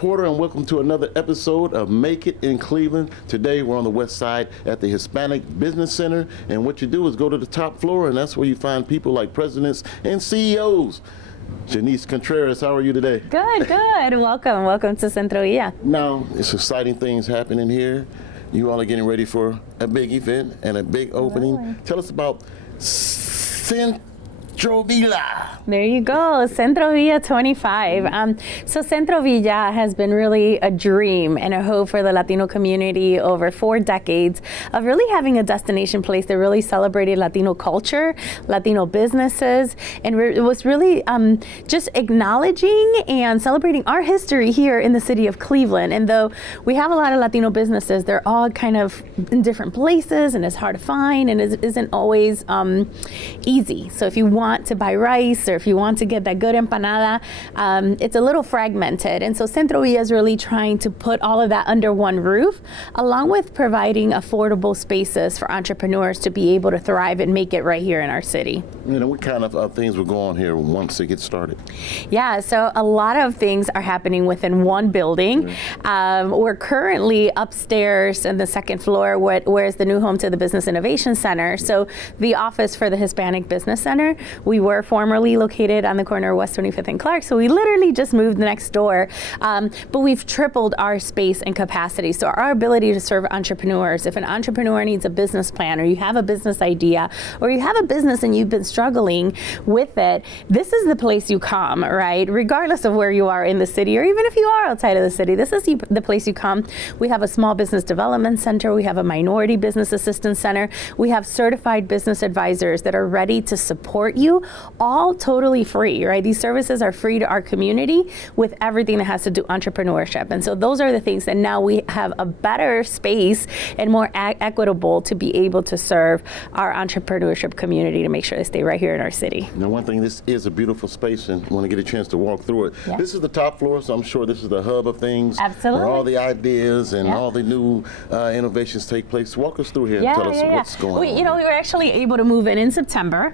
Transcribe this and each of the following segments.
Porter, and welcome to another episode of Make It in Cleveland. Today we're on the west side at the Hispanic Business Center, and what you do is go to the top floor, and that's where you find people like presidents and CEOs. Janice Contreras, how are you today? Good. Welcome to CentroVilla. Now, it's exciting things happening here. You all are getting ready for a big event and a big opening. Really? Tell us about CentroVilla. There you go, CentroVilla25. So CentroVilla has been really a dream and a hope for the Latino community over 4 decades of really having a destination place that really celebrated Latino culture, Latino businesses, and it was really just acknowledging and celebrating our history here in the city of Cleveland. And though we have a lot of Latino businesses, they're all kind of in different places and it's hard to find and it isn't always easy. So if you want to buy rice or if you want to get that good empanada, it's a little fragmented. And so CentroVilla is really trying to put all of that under one roof, along with providing affordable spaces for entrepreneurs to be able to thrive and make it right here in our city. You know, what kind of things will go on here once it gets started? Yeah, so a lot of things are happening within one building. We're currently upstairs in the second floor, where's the new home to the Business Innovation Center. So the office for the Hispanic Business Center. We were formerly located on the corner of West 25th and Clark, so we literally just moved next door. But we've tripled our space and capacity. So our ability to serve entrepreneurs, if an entrepreneur needs a business plan or you have a business idea or you have a business and you've been struggling with it, this is the place you come, right? Regardless of where you are in the city or even if you are outside of the city, this is the place you come. We have a small business development center. We have a minority business assistance center. We have certified business advisors that are ready to support you, all totally free, right? These services are free to our community with everything that has to do entrepreneurship. And so those are the things that now we have a better space and more equitable to be able to serve our entrepreneurship community to make sure they stay right here in our city. Now, one thing, this is a beautiful space and I want to get a chance to walk through it. Yeah. This is the top floor, so I'm sure this is the hub of things. Absolutely. Where all the ideas and all the new innovations take place. Walk us through here and tell us what's going on. We were actually able to move in September.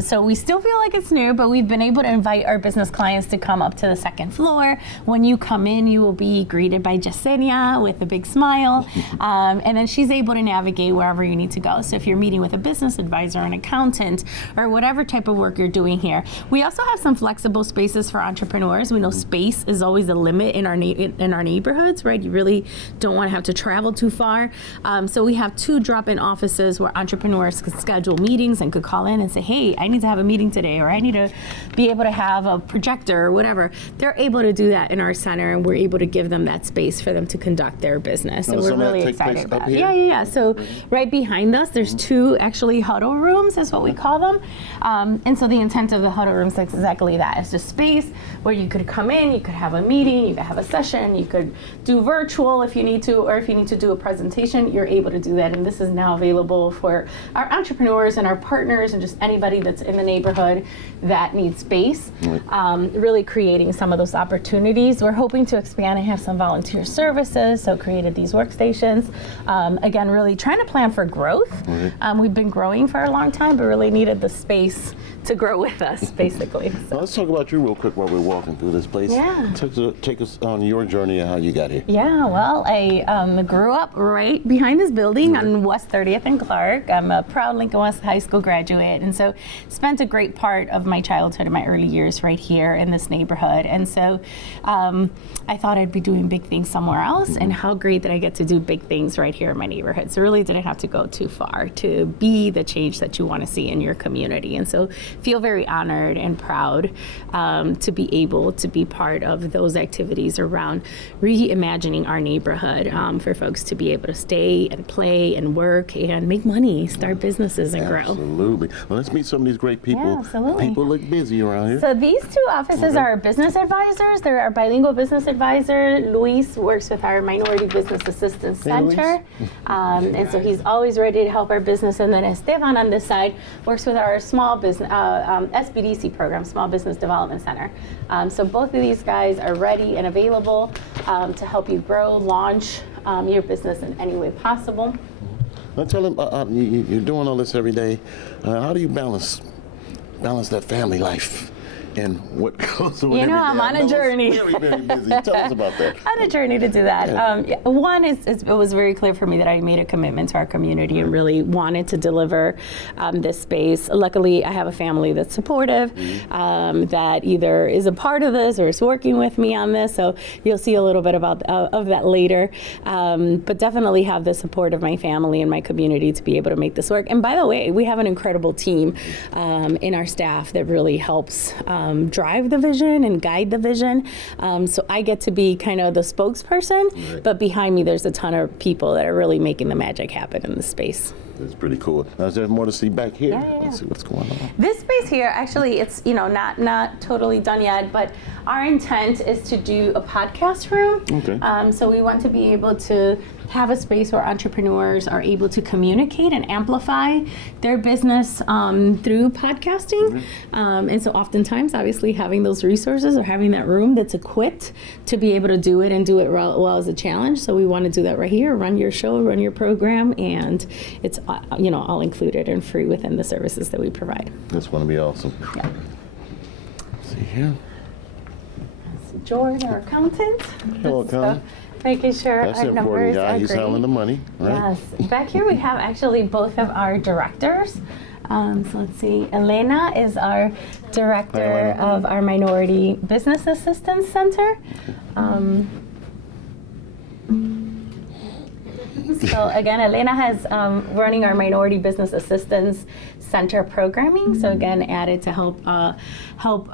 So we still feel like it's new, but we've been able to invite our business clients to come up to the second floor. When you come in, you will be greeted by Yesenia with a big smile. And then she's able to navigate wherever you need to go. So if you're meeting with a business advisor, an accountant, or whatever type of work you're doing here. We also have some flexible spaces for entrepreneurs. We know space is always a limit in our neighborhoods, right? You really don't want to have to travel too far. So we have 2 drop-in offices where entrepreneurs could schedule meetings and could call in and say, hey, I need to have a meeting today, or I need to be able to have a projector or whatever. They're able to do that in our center, and we're able to give them that space for them to conduct their business. So we're really excited about it. Yeah. So right behind us, there's 2 actually huddle rooms, is what we call them. And so the intent of the huddle rooms is exactly that. It's just space where you could come in, you could have a meeting, you could have a session, you could do virtual if you need to, or if you need to do a presentation, you're able to do that. And this is now available for our entrepreneurs and our partners and just anybody that's in the neighborhood that needs space, really creating some of those opportunities. We're hoping to expand and have some volunteer services, so created these workstations. Again, really trying to plan for growth. We've been growing for a long time, but really needed the space to grow with us, basically. Now let's talk about you real quick while we're walking through this place. Yeah. Take us on your journey and how you got here. Yeah, well, I grew up right behind this building on West 30th and Clark. I'm a proud Lincoln West High School graduate, and so spent a great part of my childhood and my early years right here in this neighborhood. And so I thought I'd be doing big things somewhere else, and how great that I get to do big things right here in my neighborhood. So really didn't have to go too far to be the change that you want to see in your community. And so feel very honored and proud to be able to be part of those activities around reimagining our neighborhood for folks to be able to stay and play and work and make money, start businesses and grow. Absolutely. Well, let's meet some of these great people. Yeah, absolutely. People look busy around here. So these 2 offices are business advisors. They're our bilingual business advisor. Luis works with our Minority Business Assistance Center. And so he's always ready to help our business. And then Esteban on this side works with our small business, SBDC program, Small Business Development Center. So both of these guys are ready and available to help you grow, launch your business in any way possible. Now tell them, you're doing all this every day. How do you balance that family life And what goes on? You know, I'm on a journey. Very, very busy. Tell us about that. On a journey to do that. One is it was very clear for me that I made a commitment to our community and really wanted to deliver this space. Luckily, I have a family that's supportive, that either is a part of this or is working with me on this. So you'll see a little bit of that later. But definitely have the support of my family and my community to be able to make this work. And by the way, we have an incredible team in our staff that really helps drive the vision and guide the vision. So I get to be kind of the spokesperson, but behind me there's a ton of people that are really making the magic happen in the space. That's pretty cool. Now, is there more to see back here? Yeah. Let's see what's going on. This space here, actually, it's not totally done yet, but our intent is to do a podcast room. Okay. So we want to be able to have a space where entrepreneurs are able to communicate and amplify their business through podcasting. And so oftentimes, obviously, having those resources or having that room that's equipped to be able to do it and do it well is a challenge. So we want to do that right here, run your show, run your program, and it's all included and free within the services that we provide. That's going to be awesome. Yeah. Let's see here. That's George, our accountant. Hello, accountant. Making sure That's our important numbers guy. are He's great. handling the money, right? Yes. Back here we have actually both of our directors. So let's see. Elena is our director of our Minority Business Assistance Center. So again, Elena has running our Minority Business Assistance Center programming. So again, added to help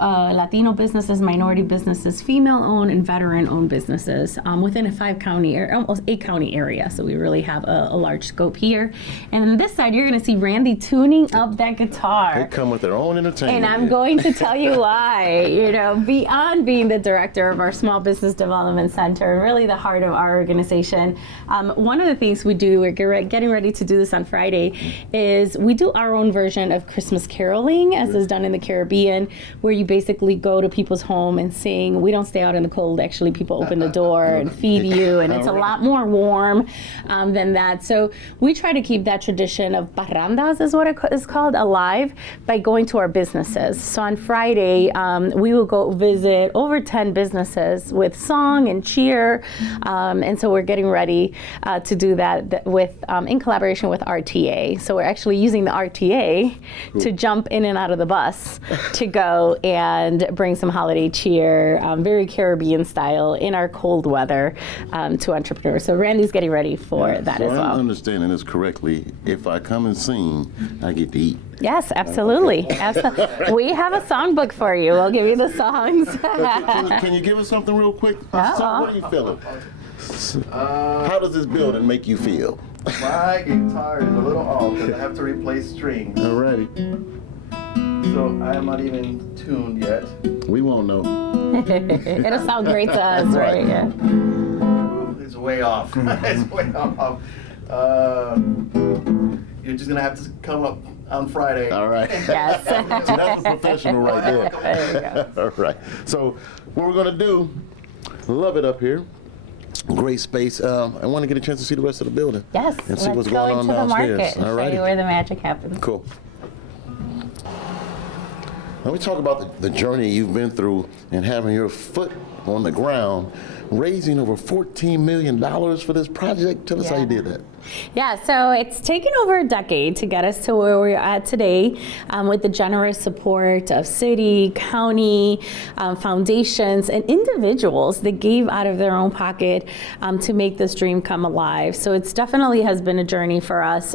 Latino businesses, minority businesses, female-owned and veteran-owned businesses within a 5-county area, almost 8-county area. So we really have a large scope here. And on this side, you're going to see Randy tuning up that guitar. They come with their own entertainment. And I'm going to tell you why. Beyond being the director of our Small Business Development Center, and really the heart of our organization, one of the things we do, we're getting ready to do this on Friday, is we do our own version of Christmas caroling, as is done in the Caribbean, where you basically go to people's home and sing. We don't stay out in the cold. Actually, people open the door and feed you, and it's a lot more warm than that. So we try to keep that tradition of parrandas, is what it is called, alive by going to our businesses. So on Friday, we will go visit over 10 businesses with song and cheer, and so we're getting ready to do that with in collaboration with RTA. So we're actually using the RTA to jump in and out of the bus to go and bring some holiday cheer, very Caribbean style, in our cold weather to entrepreneurs. So Randy's getting ready for that as well. I'm understanding this correctly. If I come and sing, I get to eat. Yes, absolutely. We have a songbook for you. We'll give you the songs. Can you give us something real quick? So what are you feeling? How does this building make you feel? My guitar is a little off because I have to replace strings. Alrighty. So I am not even tuned yet. We won't know. It'll sound great to us, right? Yeah. It's way off. It's way off. You're just gonna have to come up on Friday. All right. Yes. See, that's a professional right there. There you go. All right. So what we're gonna do, love it up here. Great space. I want to get a chance to see the rest of the building. Yes. And see let's what's go going on into the downstairs. market and All show righty. you where the magic happens. Cool. Let me talk about the journey you've been through and having your foot on the ground, raising over $14 million for this project. Tell us how you did that. Yeah, so it's taken over a decade to get us to where we're at today, with the generous support of city, county, foundations, and individuals that gave out of their own pocket to make this dream come alive. So it's definitely has been a journey for us,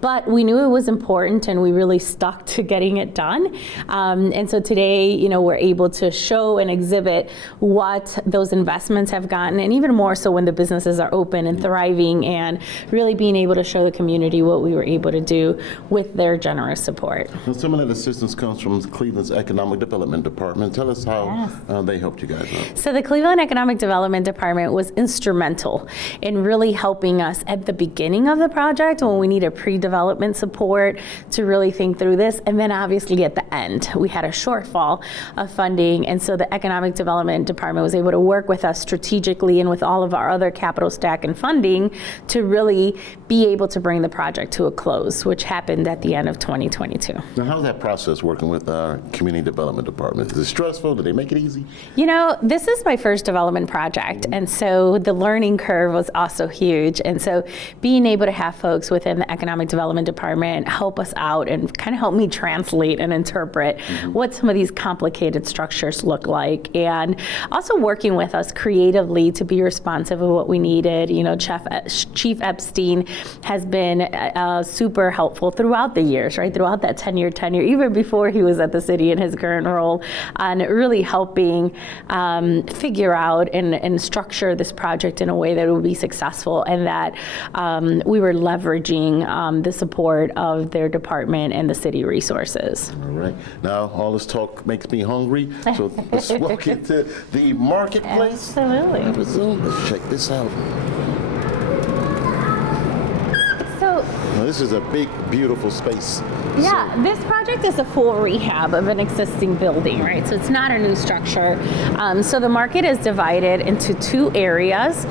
but we knew it was important and we really stuck to getting it done. And so today, we're able to show and exhibit what those investments have gotten, and even more so when the businesses are open and thriving, and really being able to show the community what we were able to do with their generous support. Well, some of that assistance comes from Cleveland's Economic Development Department. Tell us how they helped you guys out. So the Cleveland Economic Development Department was instrumental in really helping us at the beginning of the project when we needed pre-development support to really think through this, and then obviously at the end we had a shortfall of funding. And so the Economic Development Department was able to work with us strategically and with all of our other capital stack and funding to really be able to bring the project to a close, which happened at the end of 2022. Now, how's that process working with our community development department? Is it stressful? Do they make it easy? You know, this is my first development project, and so the learning curve was also huge. And so being able to have folks within the Economic Development Department help us out and kind of help me translate and interpret what some of these complicated structures look like, and also working with us creatively to be responsive of what we needed. You know, Chief Epstein has been super helpful throughout the years, right? Throughout that 10-year tenure, even before he was at the city in his current role, on really helping figure out and structure this project in a way that it would be successful, and that we were leveraging the support of their department and the city resources. All right. Now, all this talk makes me hungry, so let's walk into the marketplace. Absolutely. Let's check this out. So, Now, this is a big, beautiful space. yeah, this project is a full rehab of an existing building, right? So it's not a new structure. So the market is divided into two areas.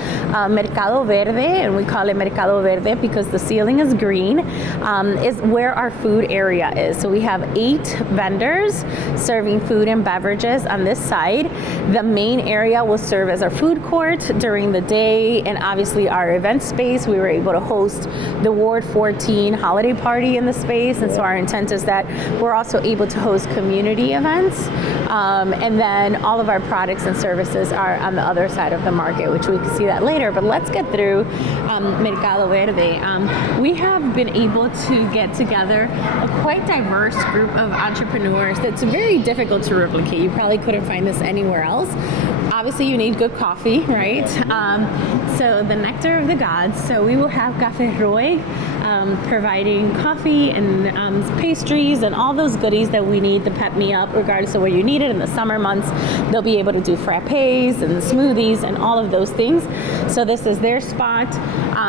Mercado Verde, and we call it Mercado Verde because the ceiling is green, is where our food area is. So we have 8 vendors serving food and beverages on this side. The main area will serve as our food court during the day, and obviously our event space. We were able to host the Ward 14 holiday party in the space, and so our intent is that we're also able to host community events, and then all of our products and services are on the other side of the market, which we can see that later. But let's get through Mercado Verde. We have been able to get together a quite diverse group of entrepreneurs that's very difficult to replicate. You probably couldn't find this anywhere else. Obviously, you need good coffee, right? So the nectar of the gods. So we will have Café Roy providing coffee and pastries and all those goodies that we need to pep me up, regardless of where you need it. In the summer months, they'll be able to do frappes and smoothies and all of those things. So this is their spot.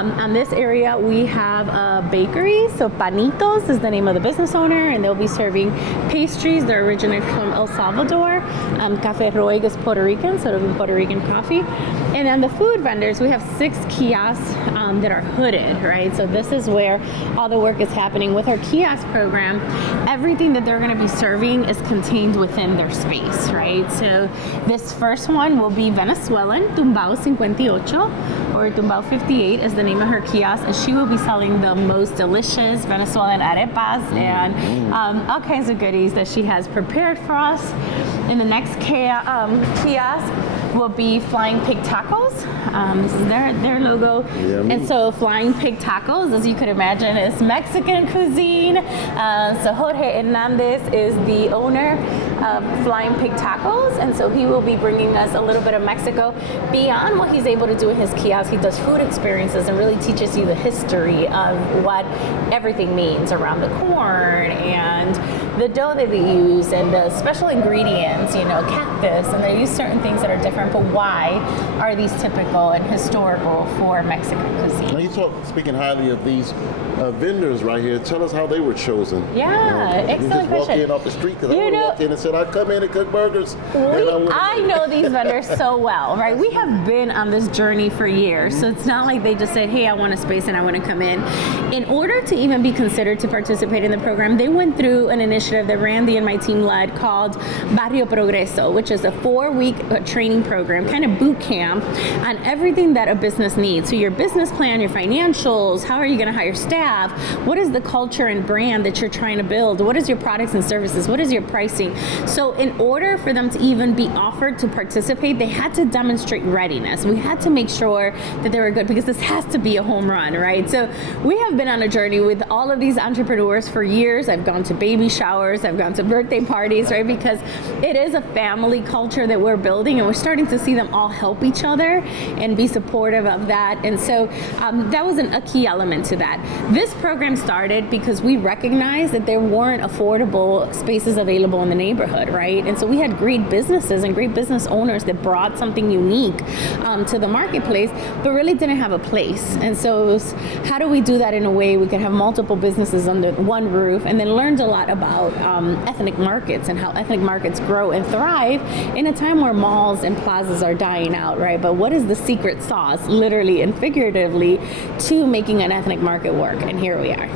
On this area, we have a bakery. So Panitos is the name of the business owner, and they'll be serving pastries. They're originated from El Salvador. Café Roy is Puerto Rican, so it'll be Puerto Rican coffee. And then the food vendors, we have 6 kiosks that are hooded, right? So this is where all the work is happening. With our kiosk program, everything that they're going to be serving is contained within their space, right? So this first one will be Venezuelan, Tumbao 58, or Tumbao 58 is the name of her kiosk, and she will be selling the most delicious Venezuelan arepas and all kinds of goodies that she has prepared for us. In the next kiosk will be Flying Pig Tacos. This is their logo. Yummy. And so Flying Pig Tacos, as you could imagine, is Mexican cuisine. So Jorge Hernandez is the owner of Flying Pig Tacos, and so he will be bringing us a little bit of Mexico. Beyond what he's able to do in his kiosk, he does food experiences and really teaches you the history of what everything means around the corn and the dough that they use and the special ingredients, you know, cactus, and they use certain things that are different, but why are these typical and historical for Mexican cuisine? Now, you talk, speaking highly of these vendors right here, tell us how they were chosen. Yeah, excellent you just walk question. in off the street, because I You would know- walk in and said, I come in and cook burgers. I know these vendors so well, right? We have been on this journey for years, so it's not like they just said, hey, I want a space and I want to come in. In order to even be considered to participate in the program, they went through an initiative that Randy and my team led called Barrio Progreso, which is a 4-week training program, kind of boot camp on everything that a business needs. So your business plan, your financials, how are you going to hire staff? What is the culture and brand that you're trying to build? What is your products and services? What is your pricing? So in order for them to even be offered to participate, they had to demonstrate readiness. We had to make sure that they were good, because this has to be a home run, right? So we have been on a journey with all of these entrepreneurs for years. I've gone to baby showers, I've gone to birthday parties, right? Because it is a family culture that we're building, and we're starting to see them all help each other and be supportive of that. And so that was a key element to that. This program started because we recognized that there weren't affordable spaces available in the neighborhood. neighborhood, right? And so we had great businesses and great business owners that brought something unique to the marketplace, but really didn't have a place. And so it was, how do we do that in a way we could have multiple businesses under one roof, and then learned a lot about ethnic markets and how ethnic markets grow and thrive in a time where malls and plazas are dying out, right? But what is the secret sauce, literally and figuratively, to making an ethnic market work? And here we are.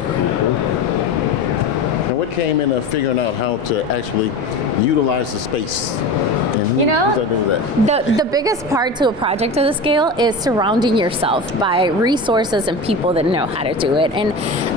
And what came into figuring out how to actually utilize the space? And who's that? The biggest part to a project of the scale is surrounding yourself by resources and people that know how to do it. And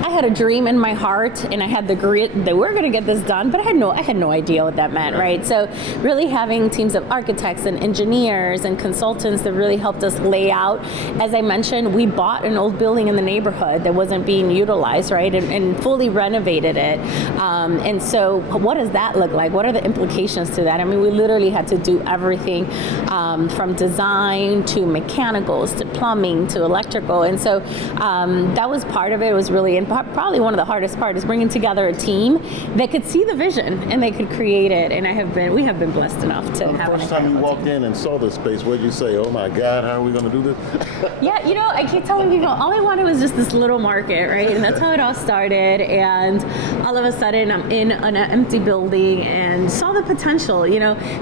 I had a dream in my heart, and I had the grit that we're going to get this done, but I had no idea what that meant, right? So really having teams of architects and engineers and consultants that really helped us lay out. As I mentioned, we bought an old building in the neighborhood that wasn't being utilized, right, and fully renovated it. And so what does that look like? What are the implications to that? I mean, we literally had to do everything from design to mechanicals to plumbing to electrical. And so that was part of it. It was really, and probably one of the hardest parts is bringing together a team that could see the vision and they could create it. And we have been blessed enough to have the first time you walked in and saw this space, what did you say? Oh my God, how are we going to do this? Yeah, I keep telling people all I wanted was just this little market, right? And that's how it all started. And all of a sudden I'm in an empty building and saw the potential.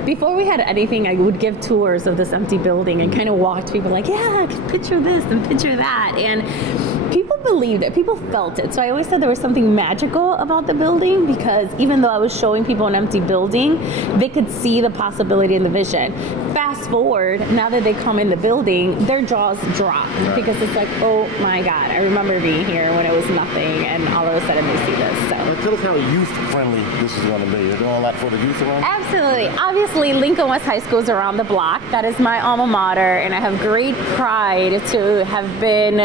Before we had anything, I would give tours of this empty building and kind of walk to people like, yeah, picture this and picture that. And people believed it, people felt it. So I always said there was something magical about the building, because even though I was showing people an empty building, they could see the possibility and the vision. Fast forward, now that they come in the building, their jaws drop, because it's like, oh my God, I remember being here when it was nothing, and all of a sudden they see this. So. Tell us how youth-friendly this is going to be. You're doing a lot for the youth around? Absolutely. Obviously, Lincoln West High School is around the block. That is my alma mater, and I have great pride to have been,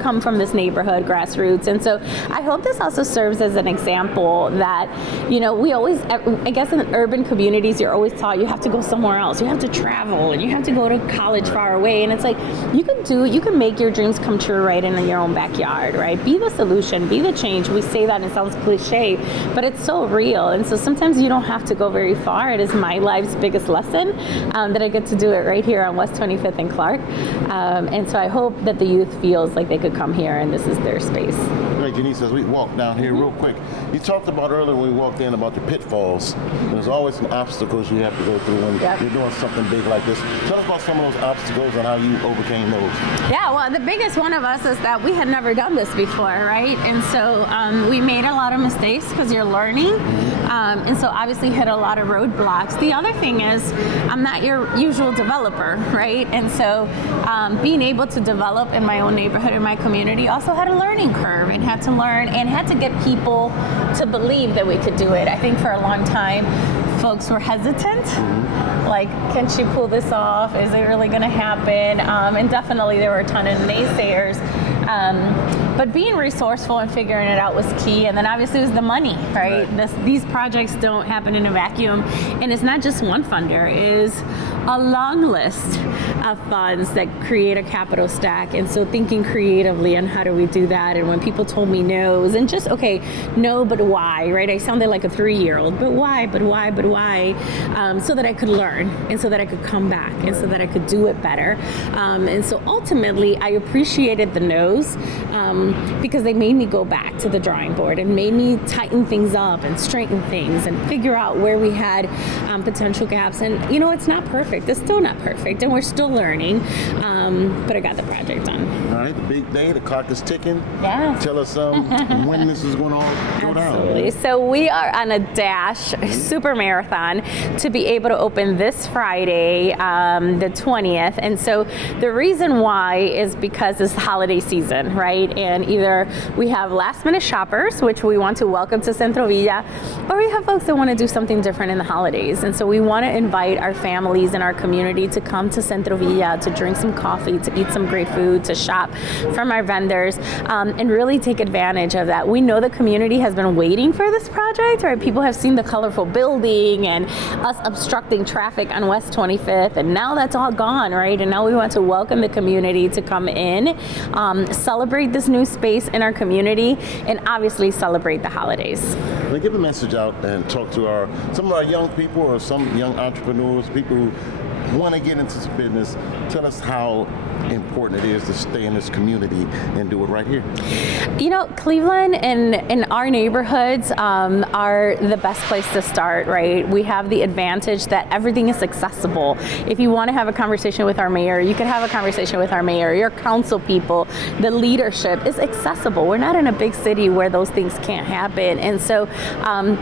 come from this neighborhood, grassroots. And so I hope this also serves as an example that, we always, I guess in urban communities, you're always taught you have to go somewhere else. You have to travel, and you have to go to college far away. And it's like, you can make your dreams come true right in your own backyard, right? Be the solution, be the change. We say that, and it sounds cliche, but it's so real. And so sometimes you don't have to go very far. It is my life's biggest lesson that I get to do it right here on West 25th and Clark. And so I hope that the youth feels like they could come here and this is their space. Right, Janice, as we walk down here real quick, you talked about earlier when we walked in about the pitfalls. There's always some obstacles you have to go through when you're doing something big like this. Tell us about some of those obstacles and how you overcame those. Yeah, well, the biggest one of us is that we had never done this before, right? And so we made a lot of mistakes because you're learning. And so obviously hit a lot of roadblocks. The other thing is I'm not your usual developer, right? And so being able to develop in my own neighborhood, in my community, also had a learning curve and had to learn and had to get people to believe that we could do it. I think for a long time, folks were hesitant. Like, can she pull this off? Is it really going to happen? And definitely there were a ton of naysayers. But being resourceful and figuring it out was key. And then obviously it was the money, right? These projects don't happen in a vacuum. And it's not just one funder. It is a long list of funds that create a capital stack. And so thinking creatively on how do we do that. And when people told me no's and just, okay, no, but why, right? I sounded like a 3-year-old, but why, so that I could learn and so that I could come back and so that I could do it better. And so ultimately I appreciated the no's because they made me go back to the drawing board and made me tighten things up and straighten things and figure out where we had potential gaps. And it's not perfect. It's still not perfect, and we're still learning. But I got the project done. All right, the big day, the clock is ticking. Yes. Tell us when this is going to all go down. Absolutely. So we are on a dash, super marathon, to be able to open this Friday, the 20th. And so the reason why is because it's holiday season, right? And either we have last minute shoppers, which we want to welcome to CentroVilla, or we have folks that want to do something different in the holidays. And so we want to invite our families and our community to come to CentroVilla, to drink some coffee, to eat some great food, to shop. up from our vendors, and really take advantage of that. We know the community has been waiting for this project, right? People have seen the colorful building and us obstructing traffic on West 25th, and now that's all gone, right? And now we want to welcome the community to come in, celebrate this new space in our community, and obviously celebrate the holidays. Now give a message out and talk to some of our young people or some young entrepreneurs, people who want to get into this business. Tell us how important it is to stay in this community and do it right here. You know, Cleveland and our neighborhoods are the best place to start, right? We have the advantage that everything is accessible. If you want to have a conversation with our mayor, you can have a conversation with our mayor, your council people. The leadership is accessible. We're not in a big city where those things can't happen. And so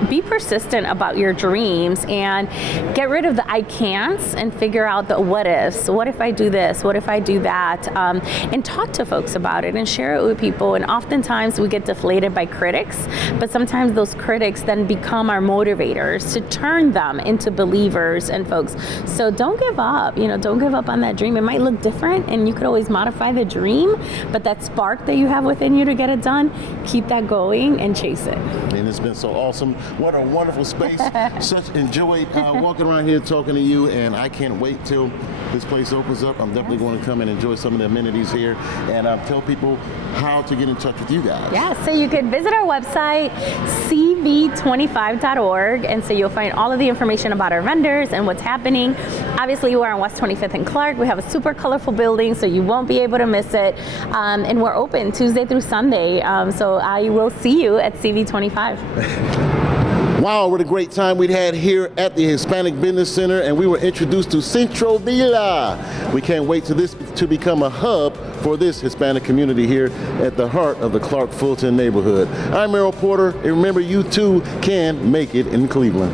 be persistent about your dreams and get rid of the I can'ts and figure out the what ifs. What if I do this? What if I do that? And talk to folks about it and share it with people. And oftentimes we get deflated by critics, but sometimes those critics then become our motivators to turn them into believers and folks. So don't give up, don't give up on that dream. It might look different and you could always modify the dream, but that spark that you have within you to get it done, keep that going and chase it. And it's been so awesome. What a wonderful space. Such enjoyed walking around here talking to you, and I can't wait till this place opens up. I'm definitely going to come and enjoy some of the amenities here, and tell people how to get in touch with you guys. Yeah, so you can visit our website, cv25.org, and so you'll find all of the information about our vendors and what's happening. Obviously, we're on West 25th and Clark. We have a super colorful building, so you won't be able to miss it. And we're open Tuesday through Sunday, so I will see you at CV25. Wow, what a great time we'd had here at the Hispanic Business Center, and we were introduced to CentroVilla. We can't wait for this to become a hub for this Hispanic community here at the heart of the Clark-Fulton neighborhood. I'm Merrill Porter, and remember, you too can make it in Cleveland.